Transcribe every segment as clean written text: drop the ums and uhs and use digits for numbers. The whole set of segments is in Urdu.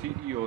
CEO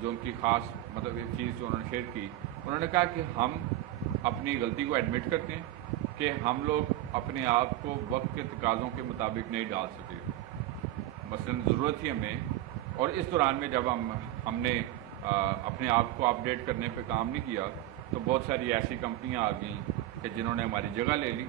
جو ان کی خاص مطلب ایک چیز جو انہوں نے شیئر کی، انہوں نے کہا کہ ہم اپنی غلطی کو ایڈمٹ کرتے ہیں کہ ہم لوگ اپنے آپ کو وقت کے تقاضوں کے مطابق نہیں ڈال سکے. مثلاً ضرورت تھی ہمیں، اور اس دوران میں جب ہم نے اپنے آپ کو اپڈیٹ کرنے پہ کام نہیں کیا تو بہت ساری ایسی کمپنیاں آ گئیں کہ جنہوں نے ہماری جگہ لے لی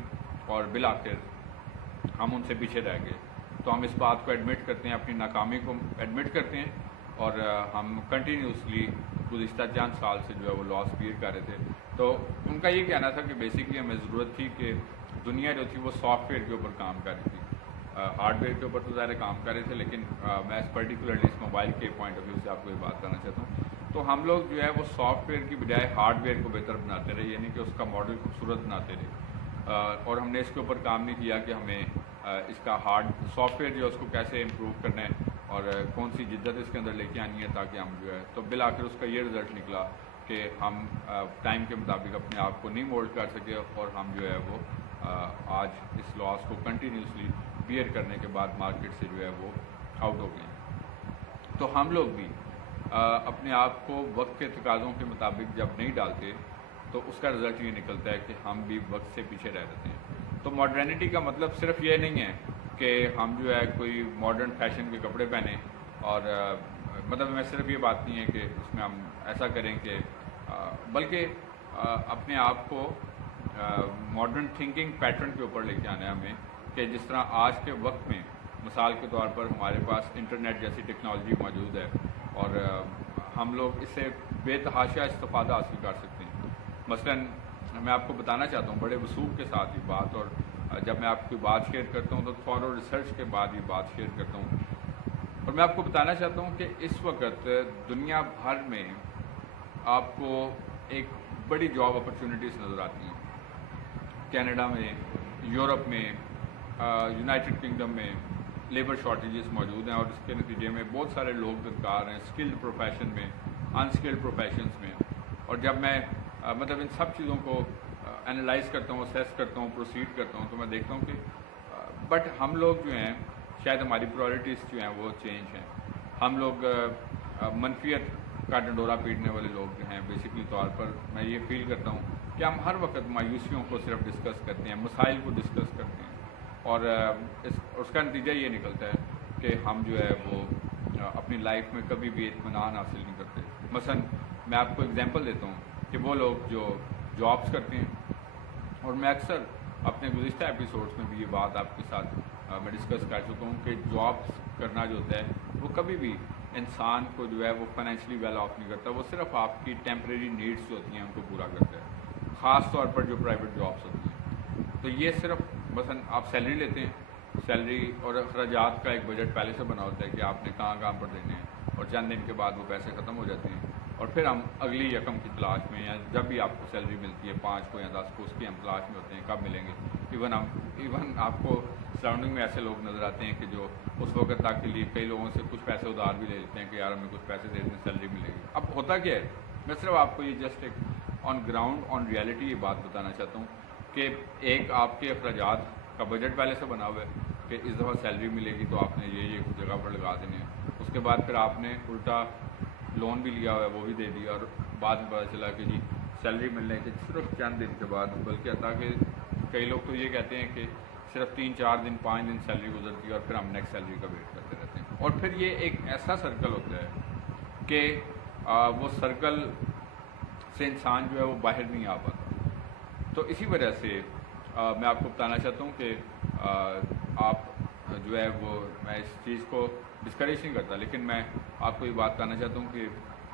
اور بالآخر ہم ان سے پیچھے رہ گئے. تو ہم اس بات کو ایڈمٹ کرتے ہیں، اپنی ناکامی کو ایڈمٹ کرتے ہیں، اور ہم کنٹینیوسلی گزشتہ چند سال سے جو ہے وہ لاس بیئر کر رہے تھے. تو ان کا یہ کہنا تھا کہ بیسکلی ہمیں ضرورت تھی کہ دنیا جو تھی وہ سافٹ ویئر کے اوپر کام کر رہی تھی، ہارڈ ویئر کے اوپر تو ظاہر کام کر رہے تھے، لیکن میں پرٹیکولرلی اس موبائل کے پوائنٹ آف ویو سے آپ کو یہ بات کرنا چاہتا ہوں. تو ہم لوگ جو ہے وہ سافٹ ویئر کی بجائے ہارڈ ویئر کو بہتر بناتے رہے، یعنی کہ اس کا ماڈل خوبصورت بناتے رہے، اور ہم نے اس کے اوپر کام نہیں کیا کہ ہمیں اس کا سافٹ ویئر جو ہے اس کو کیسے امپروو کرنا ہے اور کون سی جدت اس کے اندر لے کے آنی ہے تاکہ ہم جو ہے. تو بالآخر اس کا یہ رزلٹ نکلا کہ ہم ٹائم کے مطابق اپنے آپ کو نہیں مولڈ کر سکے، اور ہم جو ہے وہ آج اس لاس کو کنٹینیوسلی بیئر کرنے کے بعد مارکیٹ سے جو ہے وہ آؤٹ ہو گئے. تو ہم لوگ بھی اپنے آپ کو وقت کے تقاضوں کے مطابق جب نہیں ڈالتے تو اس کا رزلٹ یہ نکلتا ہے کہ ہم بھی وقت سے پیچھے رہ جاتے ہیں. تو ماڈرنٹی کا مطلب صرف یہ نہیں ہے کہ ہم جو ہے کوئی ماڈرن فیشن کے کپڑے پہنیں، اور مطلب میں صرف یہ بات نہیں ہے کہ اس میں ہم ایسا کریں کہ بلکہ اپنے آپ کو ماڈرن تھنکنگ پیٹرن کے اوپر لے کے آنا ہے ہمیں، کہ جس طرح آج کے وقت میں مثال کے طور پر ہمارے پاس انٹرنیٹ جیسی ٹیکنالوجی موجود ہے اور ہم لوگ اس سے بے تحاشا استفادہ حاصل کر سکتے ہیں. مثلاً میں آپ کو بتانا چاہتا ہوں بڑے وثوق کے ساتھ یہ بات، اور جب میں آپ کی بات شیئر کرتا ہوں تو فالو ریسرچ کے بعد یہ بات شیئر کرتا ہوں. اور میں آپ کو بتانا چاہتا ہوں کہ اس وقت دنیا بھر میں آپ کو ایک بڑی جاب اپرچونیٹیز نظر آتی ہیں. کینیڈا میں، یورپ میں، یونائٹڈ کنگڈم میں لیبر شارٹیجز موجود ہیں، اور اس کے نتیجے میں بہت سارے لوگ درکار ہیں اسکلڈ پروفیشن میں، انسکلڈ پروفیشنز میں. اور جب میں مطلب ان سب چیزوں کو انالائز کرتا ہوں، اسیس کرتا ہوں، پروسیڈ کرتا ہوں، تو میں دیکھتا ہوں کہ بٹ ہم لوگ جو ہیں شاید ہماری پرائورٹیز جو ہیں وہ چینج ہیں. ہم لوگ منفیت کا ڈنڈورا پیٹنے والے لوگ جو ہیں بیسکلی طور پر میں یہ فیل کرتا ہوں کہ ہم ہر وقت مایوسیوں کو صرف ڈسکس کرتے ہیں، مسائل کو ڈسکس کرتے ہیں، اور اس کا نتیجہ یہ نکلتا ہے کہ ہم جو ہے وہ اپنی لائف میں کبھی بھی اطمینان حاصل نہیں کرتے. مثلاً میں آپ کو اگزامپل دیتا ہوں کہ وہ لوگ جو جابس کرتے ہیں، اور میں اکثر اپنے گزشتہ ایپیسوڈس میں بھی یہ بات آپ کے ساتھ میں ڈسکس کر چکا ہوں کہ جابس کرنا جو ہوتا ہے وہ کبھی بھی انسان کو جو ہے وہ فائنینشلی ویل آف نہیں کرتا، وہ صرف آپ کی ٹیمپریری نیڈس جو ہوتی ہیں ان کو پورا کرتا ہے، خاص طور پر جو پرائیویٹ جابس ہوتی ہیں. تو یہ صرف مثلاً آپ سیلری لیتے ہیں، سیلری اور اخراجات کا ایک بجٹ پہلے سے بنا ہوتا ہے کہ آپ نے کہاں کہاں پر دینے ہیں، اور چند دن کے بعد وہ پیسے ختم ہو جاتے ہیں، اور پھر ہم اگلی یکم کی تلاش میں، یا جب بھی آپ کو سیلری ملتی ہے 5 کو یا 10 کو، اس کی ہم تلاش میں ہوتے ہیں کب ملیں گے. ایون آپ کو سراؤنڈنگ میں ایسے لوگ نظر آتے ہیں کہ جو اس وقت تک کے لیے کئی لوگوں سے کچھ پیسے ادھار بھی لے لیتے ہیں کہ یار ہمیں کچھ پیسے دے دیں سیلری ملے گی. اب ہوتا کیا ہے، میں صرف آپ کو یہ جسٹ ایک آن گراؤنڈ آن ریئلٹی یہ بات بتانا چاہتا ہوں کہ ایک آپ کے اخراجات کا بجٹ پہلے سے بنا ہوا ہے کہ اس دفعہ سیلری ملے گی تو آپ نے یہ جگہ پر لگا دینے ہیں. اس کے بعد پھر آپ نے الٹا لون بھی لیا ہوا ہے وہ بھی دے دیا، اور بعد میں پتہ چلا کہ جی سیلری ملنے کے صرف چند دن کے بعد، بلکہ حتیٰ کہ کئی لوگ تو یہ کہتے ہیں کہ صرف 3-4 دن 5 دن سیلری گزرتی ہے اور پھر ہم نیکسٹ سیلری کا ویٹ کرتے رہتے ہیں. اور پھر یہ ایک ایسا سرکل ہوتا ہے کہ وہ سرکل سے انسان جو ہے وہ باہر نہیں آ پاتا. تو اسی وجہ سے میں آپ کو بتانا چاہتا ہوں کہ آپ جو ہے وہ، میں اس چیز کو ڈسکریج نہیں کرتا، لیکن میں آپ کو یہ بات کرنا چاہتا ہوں کہ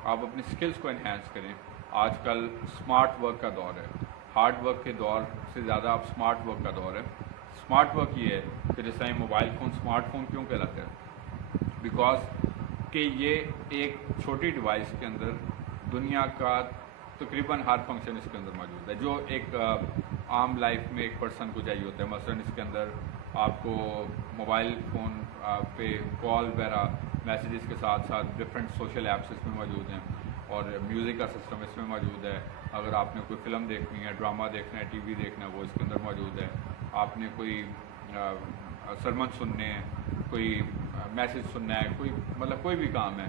آپ اپنی سکلز کو انہینس کریں. آج کل اسمارٹ ورک کا دور ہے، ہارڈ ورک کے دور سے زیادہ اب اسمارٹ ورک کا دور ہے. اسمارٹ ورک یہ ہے کہ جیسا یہ موبائل فون اسمارٹ فون کیوں کہلاتا ہے؟ بیکاز کہ یہ ایک چھوٹی ڈیوائس کے اندر دنیا کا تقریباً ہر فنکشن اس کے اندر موجود ہے جو ایک عام لائف میں ایک پرسن کو چاہیے ہوتا ہے. مثلاً اس کے اندر آپ کو موبائل فون پہ کال وغیرہ، میسیجز کے ساتھ ساتھ ڈفرینٹ سوشل ایپس اس میں موجود ہیں، اور میوزک کا سسٹم اس میں موجود ہے. اگر آپ نے کوئی فلم دیکھنی ہے، ڈرامہ دیکھنا ہے، ٹی وی دیکھنا ہے، وہ اس کے اندر موجود ہے. آپ نے کوئی سرمن سننے ہیں، کوئی میسیج سننا ہے، کوئی مطلب کوئی بھی کام ہے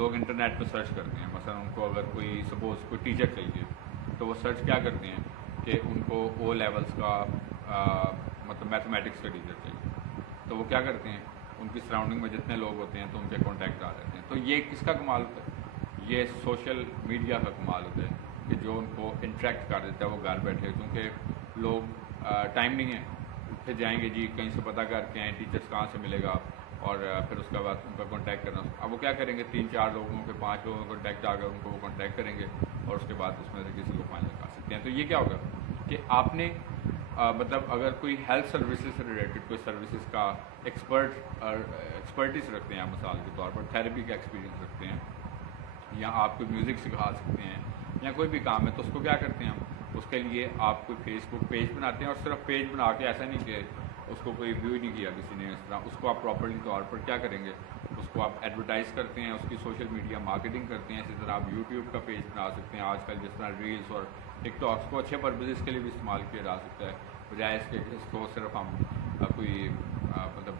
لوگ انٹرنیٹ پہ سرچ کرتے ہیں. مثلا ان کو اگر کوئی سپوز کوئی ٹیچر چاہیے تو وہ سرچ کیا کرتے ہیں کہ ان کو او لیولس کا مطلب میتھمیٹکس کا ٹیچر چاہیے, تو وہ کیا کرتے ہیں ان کی سراؤنڈنگ میں جتنے لوگ ہوتے ہیں تو ان کے کانٹیکٹ آ جاتے ہیں. تو یہ کس کا کمال ہوتا ہے؟ یہ سوشل میڈیا کا کمال ہوتا ہے کہ جو ان کو انٹریکٹ کر دیتا ہے وہ گھر بیٹھے, کیونکہ لوگ ٹائم نہیں ہے پھر جائیں گے جی کہیں سے پتہ کر کے آئیں ٹیچرس کہاں سے ملے گا, اور پھر اس کے بعد ان کا کانٹیکٹ کرنا. اب وہ کیا کریں گے 3-4 لوگوں کے 5 لوگوں کا کانٹیکٹ آ گیا, ان کو وہ کانٹیکٹ کریں گے اور اس کے بعد اس میں سے کسی کو فائنل کر سکتے ہیں. تو یہ کیا ہوگا کہ آپ نے مطلب اگر کوئی ہیلتھ سروسز سے ریلیٹڈ کوئی سروسز کا ایکسپرٹیز رکھتے ہیں, مثال کے طور پر تھیراپی کا ایکسپیرینس رکھتے ہیں, یا آپ کو میوزک سکھا سکتے ہیں یا کوئی بھی کام ہے, تو اس کو کیا کرتے ہیں ہم اس کے لیے آپ کوئی فیس بک پیج بناتے ہیں, اور صرف پیج بنا کے ایسا نہیں کہ اس کو کوئی ویو نہیں کیا کسی نے, اس طرح اس کو آپ پراپرلی طور پر کیا کریں گے, اس کو آپ ایڈورٹائز کرتے ہیں, اس کی سوشل میڈیا مارکیٹنگ کرتے ہیں. اسی طرح آپ یوٹیوب کا پیج بنا سکتے ہیں. آج کل جس طرح ریلس اور ٹک ٹاکس کو اچھے پرپزز کے لیے بھی استعمال کیا جا سکتا ہے, بجائے اس کے اس کو صرف ہم کوئی مطلب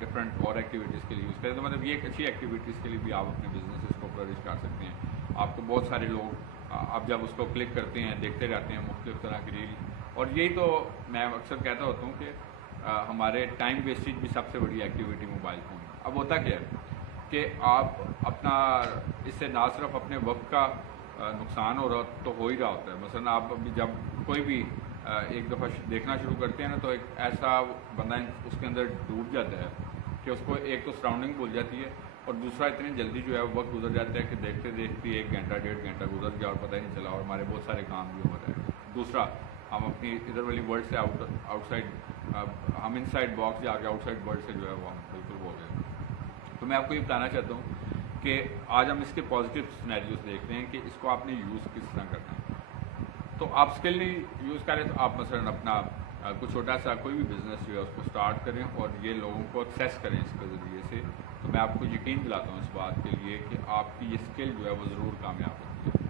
ڈفرینٹ اور ایکٹیویٹیز کے لیے یوز کریں. تو مطلب یہ ایک اچھی ایکٹیویٹیز کے لیے بھی آپ اپنے بزنسز کو فلرش کر سکتے ہیں. آپ کو بہت سارے لوگ اب جب اس کو کلک کرتے ہیں دیکھتے رہتے ہیں مختلف طرح کی ریل, اور یہی تو میں اکثر کہتا ہوتا ہوں کہ ہمارے ٹائم ویسٹیج بھی سب سے بڑی ایکٹیویٹی موبائل فون. اب ہوتا کیا ہے کہ آپ اپنا اس سے نہ صرف اپنے وقت کا نقصان ہو رہا تو ہو ہی رہا ہوتا ہے. مثلا آپ ابھی جب کوئی بھی ایک دفعہ دیکھنا شروع کرتے ہیں نا, تو ایک ایسا بندہ اس کے اندر ڈوب جاتا ہے کہ اس کو ایک تو سراؤنڈنگ بھول جاتی ہے, اور دوسرا اتنی جلدی جو ہے وقت گزر جاتا ہے کہ دیکھتے دیکھتے 1 گھنٹہ 1.5 گھنٹہ گزر گیا اور پتہ ہی نہیں چلا, اور ہمارے بہت سارے کام بھی ہو رہے ہیں. دوسرا ہم اپنی ادھر والی ورلڈ سے آؤٹ سائڈ ہم ان سائڈ باکس جا کے آؤٹ سائڈ ورلڈ سے جو ہے وہ ہم بالکل ہو گئے. تو میں آپ کو یہ بتانا چاہتا ہوں کہ آج ہم اس کے پازیٹیو سینیریوز دیکھتے ہیں کہ اس کو آپ نے یوز کس طرح کرنا ہے. تو آپ اسکل نہیں یوز کریں تو آپ مثلاً اپنا کوئی چھوٹا سا کوئی بھی بزنس جو ہے اس کو اسٹارٹ کریں اور یہ لوگوں کو ایکسیس کریں اس کے ذریعے سے. تو میں آپ کو یقین دلاتا ہوں اس بات کے لیے کہ آپ کی یہ اسکل جو ہے وہ ضرور کامیاب ہوتی ہے.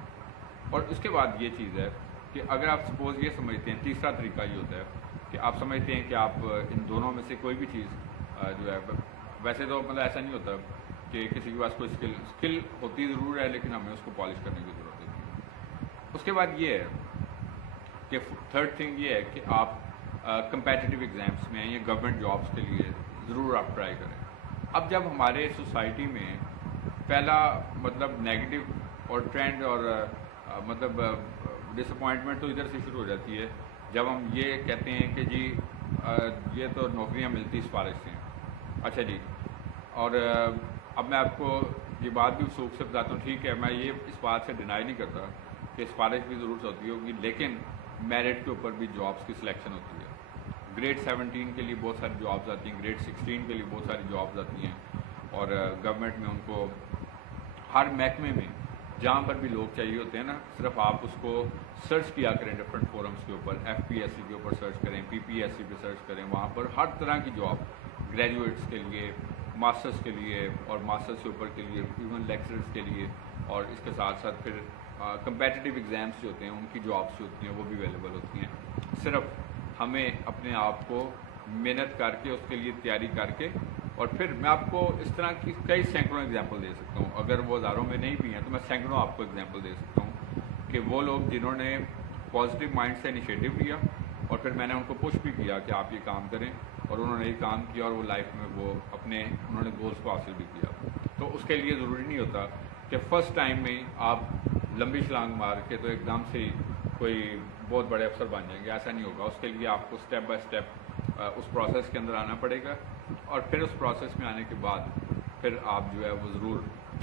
اور اس کے بعد یہ چیز ہے کہ اگر آپ سپوز یہ سمجھتے ہیں, تیسرا طریقہ یہ ہوتا ہے کہ آپ سمجھتے ہیں کہ آپ ان دونوں میں سے کوئی بھی چیز جو ہے, ویسے تو مطلب ایسا نہیں ہوتا کہ کسی کے پاس کوئی اسکل ہوتی ضرور ہے, لیکن ہمیں اس کو پالش کرنے کی ضرورت ہوتی ہے. اس کے بعد یہ ہے کہ تھرڈ تھنگ یہ ہے کہ آپ کمپیٹیٹیو ایگزامس میں یا گورنمنٹ جابس کے لیے ضرور آپ ٹرائی کریں. اب جب ہمارے سوسائٹی میں پہلا مطلب نیگیٹو اور ٹرینڈ اور مطلب ڈس اپوائنٹمنٹ تو ادھر سے شروع ہو جاتی ہے جب ہم یہ کہتے ہیں کہ جی یہ تو نوکریاں ملتی سفارش سے. اچھا جی, اور اب میں آپ کو یہ بات بھی سوکھ سے بتاتا ہوں, ٹھیک ہے میں یہ اس بات سے ڈینائی نہیں کرتا کہ سفارش بھی ضرور ہوتی ہوگی, لیکن میرٹ کے اوپر بھی جابس کی سلیکشن ہوتی ہے. گریڈ 17 کے لیے بہت ساری جابس آتی ہیں, گریڈ 16 کے لیے بہت ساری جابس آتی ہیں, اور گورنمنٹ میں ان کو ہر محکمے میں جہاں پر بھی لوگ چاہیے ہوتے ہیں نا, صرف آپ اس کو سرچ کیا کریں ڈفرینٹ فورمس کے اوپر, FPSC کے اوپر سرچ کریں, PPSC پہ سرچ کریں, وہاں پر ہر طرح کی جاب گریجویٹس کے لیے, ماسٹرس کے لیے اور ماسٹرس سے اوپر کے لیے, ایون لیکچررس کے لیے, اور اس کے ساتھ ساتھ پھر کمپیٹیٹیو ایگزامس جو ہوتے ہیں ان کی جابس جو ہوتی ہیں وہ بھی اویلیبل ہوتی ہیں. صرف ہمیں اپنے آپ کو محنت کر کے اس کے لیے تیاری کر کے, اور پھر میں آپ کو اس طرح کی کئی سینکڑوں ایگزامپل دے سکتا ہوں, اگر وہ ہزاروں میں نہیں بھی ہیں تو میں سینکڑوں آپ کو ایگزامپل دے سکتا ہوں کہ وہ لوگ جنہوں نے پازیٹیو مائنڈ سے انیشیٹو لیا اور پھر میں نے ان کو پش بھی کیا کہ آپ یہ کام کریں, اور انہوں نے یہ کام کیا اور وہ لائف میں وہ اپنے انہوں نے گولس کو حاصل بھی کیا. تو اس کے لیے ضروری نہیں ہوتا کہ فرسٹ ٹائم میں آپ لمبی چھلانگ مار کے تو ایک دم سے کوئی بہت بڑے افسر بن جائیں گے, ایسا نہیں ہوگا. اس کے لیے آپ کو اسٹیپ بائی اسٹیپ اس پروسیس کے اندر آنا پڑے گا, اور پھر اس پروسیس میں آنے کے بعد پھر آپ جو ہے وہ ضرور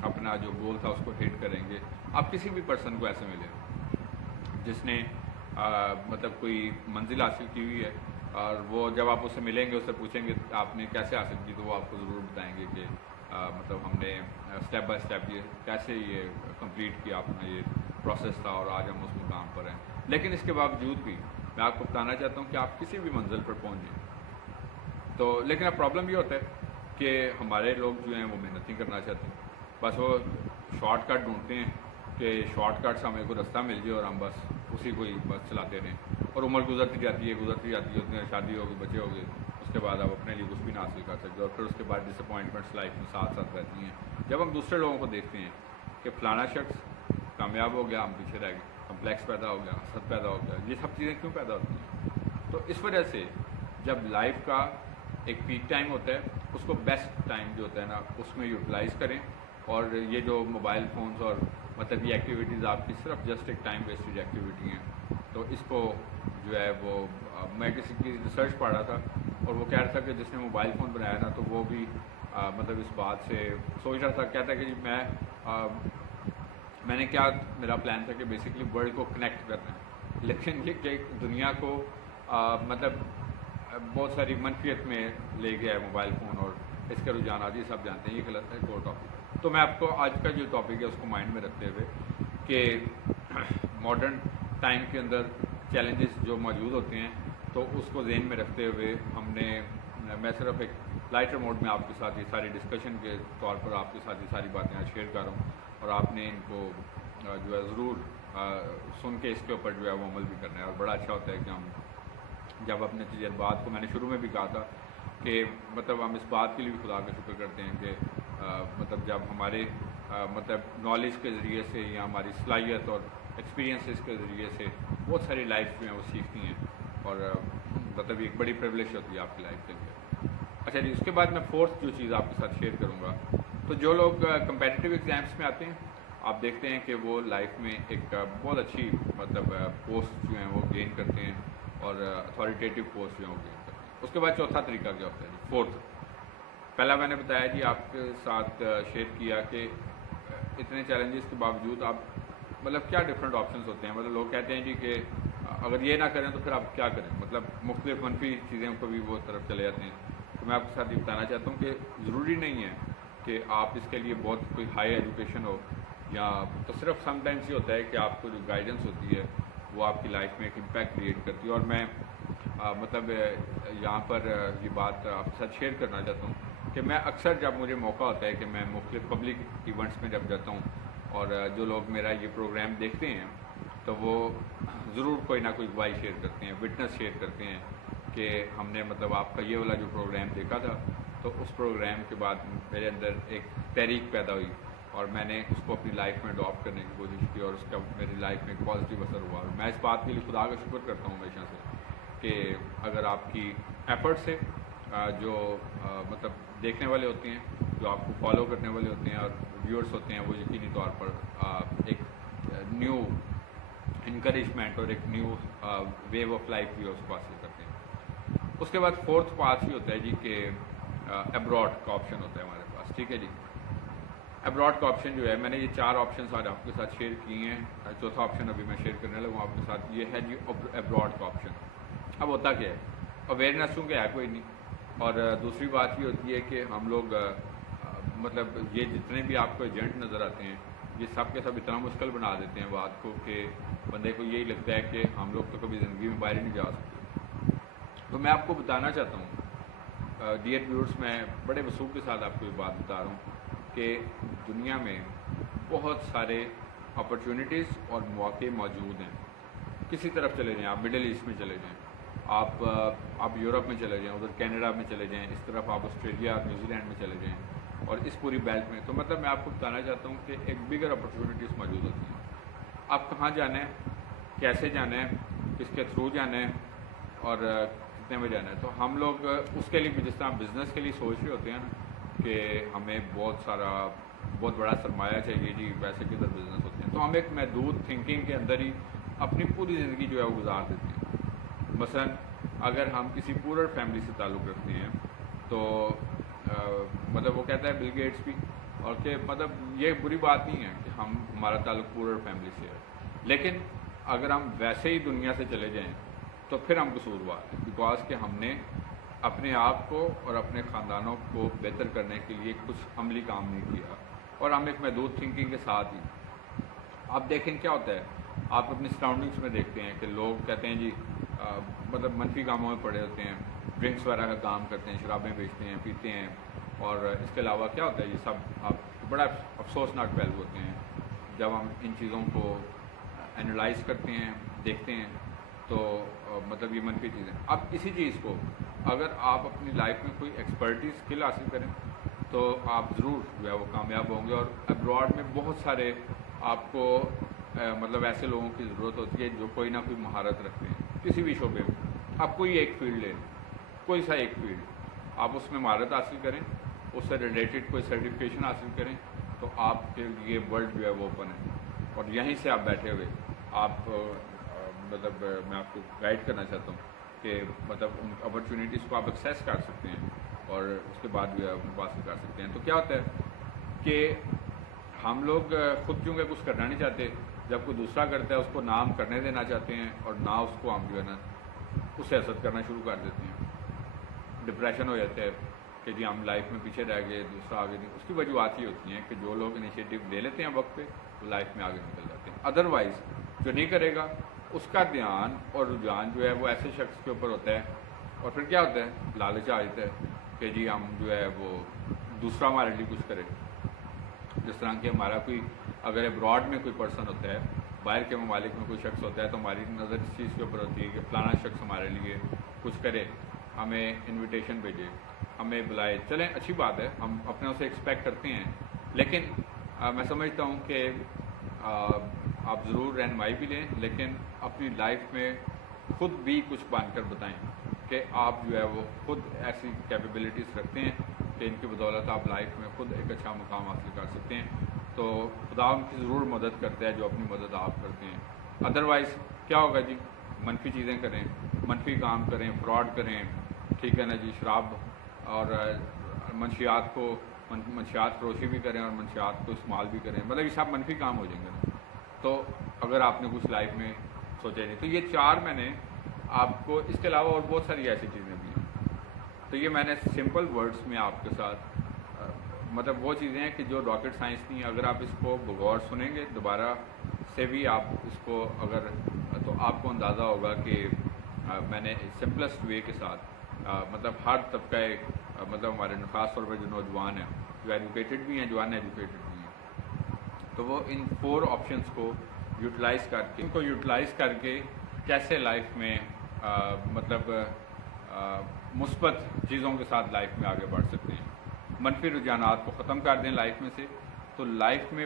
اپنا جو گول تھا اس کو ہٹ کریں گے. آپ کسی بھی پرسن کو ایسے ملیں جس نے مطلب کوئی منزل حاصل کی ہوئی ہے, اور وہ جب آپ اس سے ملیں گے, اس سے پوچھیں گے آپ نے کیسے حاصل کی, تو وہ آپ کو ضرور بتائیں گے کہ مطلب ہم نے اسٹیپ بائی اسٹیپ یہ کیسے یہ کمپلیٹ کیا, اپنا یہ پروسیس تھا, اور آج ہم اس مقام پر ہیں. لیکن اس کے باوجود بھی میں آپ کو بتانا چاہتا ہوں کہ آپ کسی بھی منزل پر پہنچ جائیں تو, لیکن اب پرابلم یہ ہوتا ہے کہ ہمارے لوگ جو ہیں وہ محنت نہیں کرنا چاہتے, بس وہ شارٹ کٹ ڈھونڈتے ہیں کہ شارٹ کٹ سے ہمیں کوئی رستہ مل جائے اور ہم بس اسی کو ہی بس چلاتے رہیں, اور عمر گزرتی جاتی ہے, اتنے شادی ہوگی, بچے ہو گئے, اس کے بعد آپ اپنے لیے کچھ بھی نہ حاصل کر سکتے اور پھر اس کے بعد ڈس اپوائنٹمنٹس لائف میں ساتھ ساتھ رہتی ہیں. جب ہم دوسرے لوگوں کو دیکھتے ہیں کہ فلانا شخص کامیاب ہو گیا، ہم پیچھے رہ گئے، کمپلیکس پیدا ہو گیا، حسد پیدا ہو گیا، یہ سب چیزیں کیوں پیدا ہوتی ہیں؟ تو اس وجہ سے جب لائف کا ایک پیک ٹائم ہوتا ہے اس کو بیسٹ ٹائم جو ہوتا ہے نا اس میں یوٹیلائز کریں. اور یہ جو موبائل فونز اور مطلب یہ ایکٹیویٹیز آپ کی صرف جسٹ ایک ٹائم ویسٹیج ایکٹیویٹی ہیں. تو اس کو جو ہے وہ میں کسی کی ریسرچ پڑھ رہا تھا اور وہ کہہ رہا تھا کہ جس نے موبائل فون بنایا نا تو وہ بھی مطلب اس بات سے سوچ رہا تھا، کہتا ہے کہ جی میں نے کیا میرا پلان تھا کہ بیسکلی ورلڈ کو کنیکٹ کرنا ہے، لیکن یہ کہ دنیا کو مطلب بہت ساری منفیت میں لے گیا ہے موبائل فون اور اس کے رجحانات یہ سب جانتے ہیں، یہ غلط ہے. اور ٹاپک تو میں آپ کو آج کا جو ٹاپک ہے اس کو مائنڈ میں رکھتے ہوئے کہ ماڈرن ٹائم کے اندر چیلنجز جو موجود ہوتے ہیں تو اس کو ذہن میں رکھتے ہوئے میں صرف ایک لائٹر موڈ میں آپ کے ساتھ یہ ساری ڈسکشن کے طور پر آپ کے ساتھ یہ ساری باتیں آج شیئر کر رہا ہوں اور آپ نے ان کو جو ہے ضرور سن کے اس کے اوپر جو ہے وہ عمل بھی کرنا ہے. اور بڑا اچھا ہوتا ہے کہ ہم جب اپنے تجربات کو، میں نے شروع میں بھی کہا تھا کہ مطلب ہم اس بات کے لیے بھی خدا کا شکر کرتے ہیں کہ مطلب جب ہمارے مطلب نالج کے ذریعے سے یا ہماری صلاحیت اور ایکسپیرینسز کے ذریعے سے بہت ساری لائف جو ہیں وہ سیکھتی ہیں اور مطلب ایک بڑی پریولیج ہوتی ہے آپ کی لائف کے لیے. اچھا جی، اس کے بعد میں فورتھ جو چیز آپ کے ساتھ شیئر کروں گا، تو جو لوگ کمپیٹیٹیو ایگزامس میں آتے ہیں آپ دیکھتے ہیں کہ وہ لائف میں ایک بہت اچھی مطلب پوسٹ جو ہیں وہ گین کرتے ہیں اور اتھارٹیٹیو پوسٹ جو ہیں وہ گین کرتے ہیں. اس کے بعد چوتھا طریقہ کیا ہوتا ہے جی، فورتھ. پہلا میں نے بتایا جی آپ کے ساتھ شیئر کیا کہ اتنے چیلنجز کے باوجود آپ مطلب کیا ڈفرینٹ آپشنز ہوتے ہیں. مطلب لوگ کہتے ہیں جی کہ اگر یہ نہ کریں تو پھر آپ کیا کریں، مطلب مختلف منفی چیزیں کو بھی وہ طرف چلے جاتے ہیں. تو میں آپ کے ساتھ یہ بتانا چاہتا ہوں کہ ضروری نہیں ہے کہ آپ اس کے لیے بہت کوئی ہائی ایجوکیشن ہو یا تو صرف سم ٹائمس یہ ہوتا ہے کہ آپ کو جو گائیڈنس ہوتی ہے وہ آپ کی لائف میں ایک امپیکٹ کریٹ کرتی ہے. اور میں مطلب یہاں پر یہ بات آپ کے ساتھ شیئر کرنا چاہتا ہوں کہ میں اکثر جب مجھے موقع ہوتا ہے کہ میں مختلف پبلک ایونٹس میں جب جاتا ہوں اور جو لوگ میرا یہ پروگرام دیکھتے ہیں تو وہ ضرور کوئی نہ کوئی گواہی شیئر کرتے ہیں، وٹنس شیئر کرتے ہیں کہ ہم نے مطلب آپ کا یہ والا جو پروگرام دیکھا تھا تو اس پروگرام کے بعد میرے اندر ایک تحریک پیدا ہوئی اور میں نے اس کو اپنی لائف میں اڈاپٹ کرنے کی کوشش کی اور اس کا میری لائف میں ایک پازیٹیو اثر ہوا. اور میں اس بات کے لیے خدا کا شکر کرتا ہوں ہمیشہ سے کہ اگر آپ کی ایفرٹ سے جو مطلب دیکھنے والے ہوتے ہیں، جو آپ کو فالو کرنے والے ہوتے ہیں اور ویورز ہوتے ہیں، وہ یقینی طور پر ایک نیو انکریجمنٹ اور ایک نیو ویو آف لائف بھی اس کو حاصل کرتے ہیں. اس کے بعد فورتھ پارٹ یہ ہوتا ہے جی کہ ابراڈ کا آپشن ہوتا ہے ہمارے پاس. ٹھیک ہے جی، ابراڈ کا آپشن جو ہے میں نے یہ 4 آپشنس آج آپ کے ساتھ شیئر کیے ہیں. چوتھا آپشن ابھی میں شیئر کرنے لگوں آپ کے ساتھ، یہ ہے جی ابراڈ کا آپشن. اب ہوتا کیا ہے، اویئرنیس چونکہ ہے کوئی نہیں، اور دوسری بات یہ ہوتی ہے کہ ہم لوگ مطلب یہ جتنے بھی آپ کو ایجنٹ نظر آتے ہیں یہ سب کے سب اتنا مشکل بنا دیتے ہیں بات کو کہ بندے کو یہی لگتا ہے کہ ہم لوگ تو کبھی زندگی میں باہر ہی نہیں جا سکتے. تو میں آپ کو بتانا چاہتا ہوں ڈیئر ویورز، میں بڑے وثوق کے ساتھ آپ کو یہ بات بتا رہا ہوں کہ دنیا میں بہت سارے اپرچونیٹیز اور مواقع موجود ہیں. کسی طرف چلے جائیں، آپ مڈل ایسٹ میں چلے جائیں، آپ یورپ میں چلے جائیں، ادھر کینیڈا میں چلے جائیں، اس طرف آپ آسٹریلیا نیوزی لینڈ میں چلے جائیں اور اس پوری بیلٹ میں. تو مطلب میں آپ کو بتانا چاہتا ہوں کہ ایک بگر اپرچونیٹیز موجود ہوتی ہیں. آپ کہاں جانا ہے، کیسے جانا ہے، کس کے تھرو جانا ہے اور کتنے میں جانا ہے. تو ہم لوگ اس کے لیے بھی جس طرح بزنس کے لیے سوچ رہے ہوتے ہیں نا کہ ہمیں بہت بڑا سرمایہ چاہیے جی، پیسے کے اندر بزنس ہوتے ہیں، تو ہم ایک محدود تھنکنگ کے اندر ہی اپنی پوری زندگی جو ہے وہ گزار دیتے ہیں. مثلا اگر ہم کسی پورر فیملی سے تعلق رکھتے ہیں تو مطلب وہ کہتا ہے بل گیٹس بھی، اور کہ مطلب یہ بری بات نہیں ہے کہ ہمارا تعلق پورر فیملی سے ہے، لیکن اگر ہم ویسے ہی دنیا سے چلے جائیں تو پھر ہم قصوروار ہیں، بیکاز کہ ہم نے اپنے آپ کو اور اپنے خاندانوں کو بہتر کرنے کے لیے کچھ عملی کام نہیں کیا اور ہم ایک محدود تھنکنگ کے ساتھ ہی. آپ دیکھیں کیا ہوتا ہے، آپ اپنی سراؤنڈنگس میں دیکھتے ہیں کہ لوگ کہتے ہیں جی مطلب منفی کاموں میں پڑے ہوتے ہیں، ڈرنکس وغیرہ کا کام کرتے ہیں، شرابیں بیچتے ہیں، پیتے ہیں، اور اس کے علاوہ کیا ہوتا ہے یہ سب آپ بڑا افسوسناک پہلو ہوتے ہیں. جب ہم ان چیزوں کو اینالائز کرتے ہیں، دیکھتے ہیں، تو مطلب یہ منفی چیزیں. اب اسی چیز کو اگر آپ اپنی لائف میں کوئی ایکسپرٹی اسکل حاصل کریں تو آپ ضرور جو ہے وہ کامیاب ہوں گے. اور ابراڈ میں بہت سارے آپ کو مطلب ایسے لوگوں کی ضرورت ہوتی ہے جو کوئی نہ کوئی مہارت رکھتے ہیں کسی بھی شعبے میں. آپ کوئی ایک فیلڈ لیں, کوئی سا ایک فیلڈ آپ اس میں مہارت حاصل کریں, اس سے ریلیٹڈ کوئی سرٹیفکیشن حاصل کریں تو آپ کے لیے ورلڈ جو ہے وہ اوپن ہے. اور یہیں سے آپ بیٹھے ہوئے آپ مطلب میں آپ کو گائیڈ کرنا چاہتا ہوں کہ مطلب ان اپرچونیٹیز کو آپ ایکسیس کر سکتے ہیں اور اس کے بعد جو ہے ان کو حاصل کر سکتے ہیں. تو کیا ہوتا ہے کہ ہم لوگ خود کیونکہ کچھ کرنا نہیں چاہتے, جب کوئی دوسرا کرتا ہے اس کو نام کرنے دینا چاہتے ہیں اور نہ اس کو ہم جو ہے نا اس سے حسد کرنا شروع کر دیتے ہیں. ڈپریشن ہو جاتا ہے کہ جی ہم لائف میں پیچھے رہ گئے, دوسرا آگے نہیں. اس کی وجوہات یہ ہوتی ہیں کہ جو لوگ انیشیٹو لے لیتے ہیں وقت پہ وہ لائف میں آگے نکل جاتے ہیں. ادروائز جو نہیں کرے گا اس کا دھیان اور رجحان جو ہے وہ ایسے شخص کے اوپر ہوتا ہے اور پھر کیا ہوتا ہے, لالچ آ جاتا ہے کہ جی ہم جو ہے وہ دوسرا ہمارے لیے کچھ کرے. جس طرح کہ ہمارا کوئی اگر ابراڈ میں کوئی پرسن ہوتا ہے, باہر کے ممالک میں کوئی شخص ہوتا ہے تو ہماری نظر اس چیز کے اوپر ہوتی ہے کہ فلانا شخص ہمارے لیے کچھ کرے, ہمیں انویٹیشن بھیجے, ہمیں بلائے. چلیں اچھی بات ہے, ہم اپنے سے ایکسپیکٹ کرتے ہیں, لیکن میں سمجھتا ہوں کہ آپ ضرور رہنمائی بھی لیں لیکن اپنی لائف میں خود بھی کچھ بن کر بتائیں کہ آپ جو ہے وہ خود ایسی کیپیبلٹیز رکھتے ہیں کہ ان کی بدولت آپ لائف میں خود ایک اچھا مقام حاصل کر سکتے ہیں. تو خدا ان کی ضرور مدد کرتا ہے جو اپنی مدد آپ کرتے ہیں. ادروائز کیا ہوگا جی, منفی چیزیں کریں, منفی کام کریں, فراڈ کریں, ٹھیک ہے نا جی, شراب اور منشیات فروشی بھی کریں اور منشیات کو استعمال بھی کریں, مطلب یہ سب منفی کام ہو جائیں گے نا. تو اگر آپ نے کچھ لائف میں سوچے نہیں, تو یہ 4 میں نے آپ کو, اس کے علاوہ اور بہت ساری ایسی چیزیں بھی ہیں. تو یہ میں نے سمپل ورڈز میں آپ کے ساتھ مطلب وہ چیزیں ہیں کہ جو راکٹ سائنس نہیں, اگر آپ اس کو بغور سنیں گے دوبارہ سے بھی آپ اس کو اگر, تو آپ کو اندازہ ہوگا کہ میں نے سمپلسٹ وے کے ساتھ مطلب ہر طبقہ مطلب ہمارے خاص طور پر جو نوجوان ہیں, جو ایجوکیٹڈ بھی ہیں, جو ان ایجوکیٹڈ بھی ہیں, تو وہ ان 4 آپشنس کو یوٹیلائز کر کے کیسے لائف میں مطلب مثبت چیزوں کے ساتھ لائف میں آگے بڑھ سکتے ہیں. منفی رجحانات کو ختم کر دیں لائف میں سے, تو لائف میں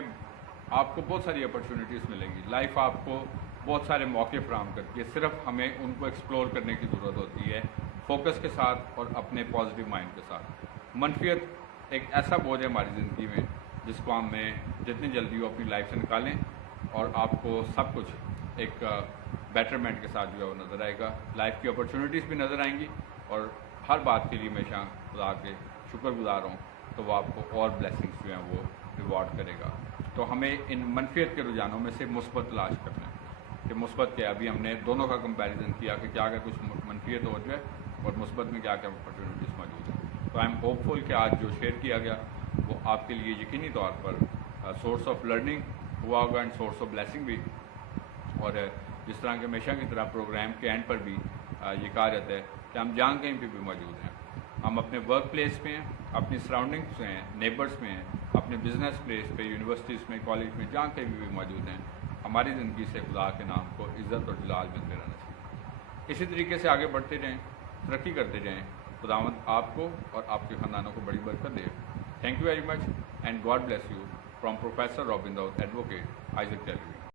آپ کو بہت ساری اپرچونیٹیز ملیں گی. لائف آپ کو بہت سارے موقع فراہم کرتی ہے, صرف ہمیں ان کو ایکسپلور کرنے کی ضرورت ہوتی ہے فوکس کے ساتھ اور اپنے پازیٹیو مائنڈ کے ساتھ. منفیت ایک ایسا بوجھ ہے ہماری زندگی میں جس کو ہمیں جتنی جلدی ہو اپنی لائف سے نکالیں اور آپ کو سب کچھ ایک بیٹرمنٹ کے ساتھ جو ہے وہ نظر آئے گا. لائف کی اپرچونیٹیز بھی نظر آئیں گی اور ہر بات کے لیے ہمیشہ خدا کے شکر گزار ہوں تو وہ آپ کو اور بلیسنگس جو ہیں وہ ریوارڈ کرے گا. تو ہمیں ان منفیت کے رجحانوں میں سے مثبت تلاش کرنا ہے کہ مثبت کیا. ابھی ہم نے دونوں کا کمپیریزن کیا کہ کیا کچھ منفیت ہو جائے اور مثبت میں کیا اپرچونیٹیز موجود ہیں. تو آئی ایم ہوپ فل کہ آج جو شیئر کیا گیا وہ آپ کے لیے یقینی طور پر سورس آف لرننگ ہوا ہوگا اینڈ سورس آف بلیسنگ بھی. اور جس طرح کے ہمیشہ کی طرح پروگرام کے اینڈ پر بھی یہ کہا جاتا ہے کہ ہم جہاں کہیں پہ بھی موجود ہیں, ہم اپنے ورک پلیس میں ہیں, اپنی سراؤنڈنگس میں ہیں, نیبرس میں ہیں, اپنے بزنس پلیس پہ, یونیورسٹیز میں, کالج میں, جہاں کہیں بھی موجود ہیں, ہماری زندگی سے خدا کے نام کو عزت اور جلال ملتے رہنا چاہیے. اسی طریقے سے آگے بڑھتے جائیں, ترقی کرتے جائیں. خداوند آپ کو اور آپ کے خاندانوں کو بڑی برکت دے. Thank you very much and God bless you from professor Robin Dawood advocate Isaac calorie.